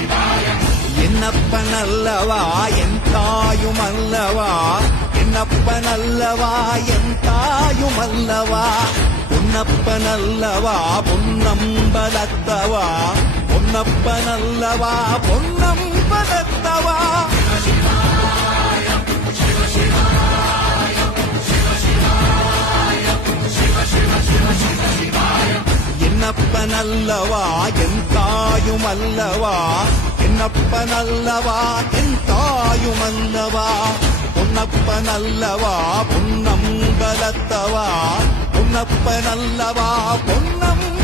என்னப்பனல்லவா என் தாயுமல்லவா, என்னப்பனல்லவா என் தாயுமல்லவா, பொன்னப்பனல்லவா பொன்னம்பலத்தவா, பொன்னப்பனல்லவா பொன்னம்பலத்தவா. என்னப்பனல்லவா என் தாயுமல்லவா, என்னப்பனல்லவா என் தாயுமல்லவா, பொன்னப்பனல்லவா பொன்னம்பலத்தவா, பொன்னப்பனல்லவா பொன்னம்